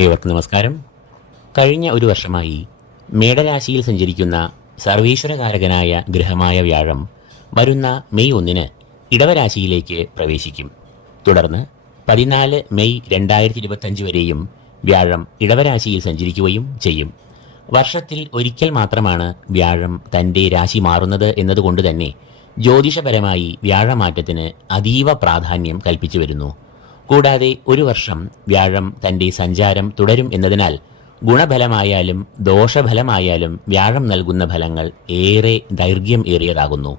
ഏവർക്കും നമസ്കാരം. കഴിഞ്ഞ ഒരു വർഷമായി മേടരാശിയിൽ സഞ്ചരിക്കുന്ന സർവീശ്വരകാരകനായ ഗ്രഹമായ വ്യാഴം വരുന്ന മെയ് ഒന്നിന് ഇടവരാശിയിലേക്ക് പ്രവേശിക്കും. തുടർന്ന് പതിനാല് മെയ് രണ്ടായിരത്തി ഇരുപത്തഞ്ച് വരെയും വ്യാഴം ഇടവരാശിയിൽ സഞ്ചരിക്കുകയും ചെയ്യും. വർഷത്തിൽ ഒരിക്കൽ മാത്രമാണ് വ്യാഴം തന്റെ രാശി മാറുന്നത് എന്നതുകൊണ്ട് തന്നെ ജ്യോതിഷപരമായി വ്യാഴമാറ്റത്തിന് അതീവ പ്രാധാന്യം കൽപ്പിച്ചു വരുന്നു. കൂടാതെ ഒരു വർഷം വ്യാഴം തന്റെ സഞ്ചാരം തുടരും എന്നതിനാൽ ഗുണഫലമായാലും ദോഷഫലമായാലും വ്യാഴം നൽകുന്ന ഫലങ്ങൾ ഏറെ ദൈർഘ്യം ഏറിയതാകുന്നു.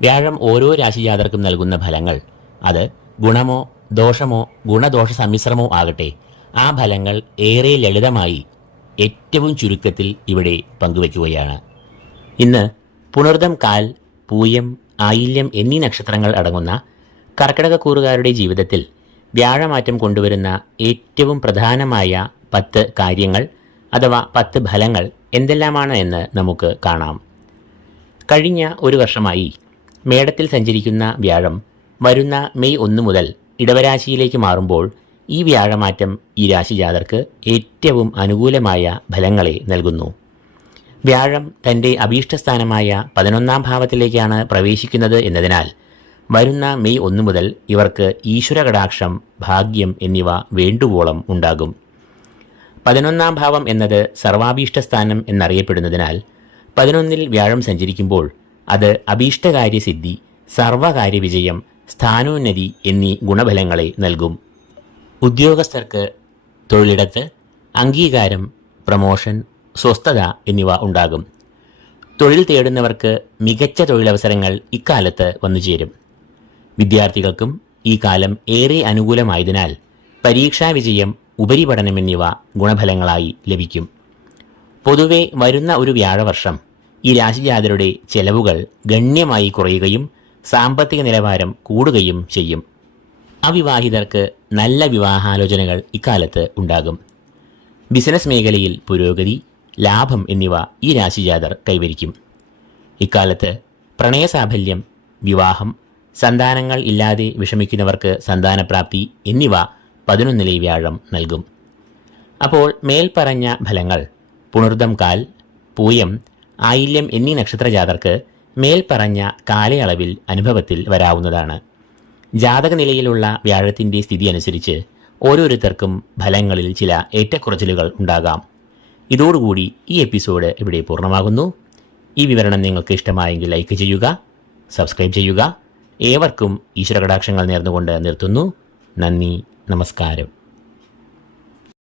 വ്യാഴം ഓരോ രാശിജാതർക്കും നൽകുന്ന ഫലങ്ങൾ അത് ഗുണമോ ദോഷമോ ഗുണദോഷ സമ്മിശ്രമോ ആകട്ടെ ആ ഫലങ്ങൾ ഏറെ ലളിതമായി ഏറ്റവും ചുരുക്കത്തിൽ ഇവിടെ പങ്കുവയ്ക്കുകയാണ് ഇന്ന് പുണർദം കാൽ പൂയം ആയില്യം എന്നീ നക്ഷത്രങ്ങൾ അടങ്ങുന്ന കർക്കിടകക്കൂറുകാരുടെ ജീവിതത്തിൽ വ്യാഴമാറ്റം കൊണ്ടുവരുന്ന ഏറ്റവും പ്രധാനമായ പത്ത് കാര്യങ്ങൾ അഥവാ പത്ത് ഫലങ്ങൾ എന്തെല്ലാമാണ് എന്ന് നമുക്ക് കാണാം. കഴിഞ്ഞ ഒരു വർഷമായി മേടത്തിൽ സഞ്ചരിക്കുന്ന വ്യാഴം വരുന്ന മെയ് ഒന്ന് മുതൽ ഇടവരാശിയിലേക്ക് മാറുമ്പോൾ ഈ വ്യാഴമാറ്റം ഈ രാശിജാതർക്ക് ഏറ്റവും അനുകൂലമായ ഫലങ്ങളെ നൽകുന്നു. വ്യാഴം തന്റെ അഭീഷ്ടസ്ഥാനമായ പതിനൊന്നാം ഭാവത്തിലേക്കാണ് പ്രവേശിക്കുന്നത് എന്നതിനാൽ വരുന്ന മെയ് ഒന്ന് മുതൽ ഇവർക്ക് ഈശ്വരകടാക്ഷം ഭാഗ്യം എന്നിവ വേണ്ടുവോളം ഉണ്ടാകും. പതിനൊന്നാം ഭാവം എന്നത് സർവാഭീഷ്ടസ്ഥാനം എന്നറിയപ്പെടുന്നതിനാൽ പതിനൊന്നിൽ വ്യാഴം സഞ്ചരിക്കുമ്പോൾ അത് അഭീഷ്ടകാര്യസിദ്ധി സർവകാര്യവിജയം സ്ഥാനോന്നതി എന്നീ ഗുണഫലങ്ങളെ നൽകും. ഉദ്യോഗസ്ഥർക്ക് തൊഴിലിടത്ത് അംഗീകാരം പ്രമോഷൻ സ്വസ്ഥത എന്നിവ ഉണ്ടാകും. തൊഴിൽ തേടുന്നവർക്ക് മികച്ച തൊഴിലവസരങ്ങൾ ഇക്കാലത്ത് വന്നുചേരും. വിദ്യാർത്ഥികൾക്കും ഈ കാലം ഏറെ അനുകൂലമായതിനാൽ പരീക്ഷാ വിജയം ഉപരിപഠനം എന്നിവ ഗുണഫലങ്ങളായി ലഭിക്കും. പൊതുവെ വരുന്ന ഒരു വ്യാഴവർഷം ഈ രാശിജാതരുടെ ചെലവുകൾ ഗണ്യമായി കുറയുകയും സാമ്പത്തിക നിലവാരം കൂടുകയും ചെയ്യും. അവിവാഹിതർക്ക് നല്ല വിവാഹാലോചനകൾ ഇക്കാലത്ത് ഉണ്ടാകും. ബിസിനസ് മേഖലയിൽ പുരോഗതി ലാഭം എന്നിവ ഈ രാശിജാതർ കൈവരിക്കും. ഇക്കാലത്ത് പ്രണയസാഫല്യം വിവാഹം സന്താനങ്ങൾ ഇല്ലാതെ വിഷമിക്കുന്നവർക്ക് സന്താനപ്രാപ്തി എന്നിവ പതിനൊന്നിലെ വ്യാഴം നൽകും. അപ്പോൾ മേൽപ്പറഞ്ഞ ഫലങ്ങൾ പുണർദം കാൽ പൂയം ആയില്യം എന്നീ നക്ഷത്രജാതർക്ക് മേൽപ്പറഞ്ഞ കാലയളവിൽ അനുഭവത്തിൽ വരാവുന്നതാണ്. ജാതക നിലയിലുള്ള വ്യാഴത്തിന്റെ സ്ഥിതി അനുസരിച്ച് ഓരോരുത്തർക്കും ഫലങ്ങളിൽ ചില ഏറ്റക്കുറച്ചിലുകൾ ഉണ്ടാകാം. ഇതോടുകൂടി ഈ എപ്പിസോഡ് ഇവിടെ പൂർണമാകുന്നു. ഈ വിവരണം നിങ്ങൾക്ക് ഇഷ്ടമായെങ്കിൽ ലൈക്ക് ചെയ്യുക സബ്സ്ക്രൈബ് ചെയ്യുക ഏവർക്കും ഈശ്വര കടാക്ഷങ്ങൾ നേർന്നുകൊണ്ട് നിർത്തുന്നു. നന്ദി നമസ്കാരം.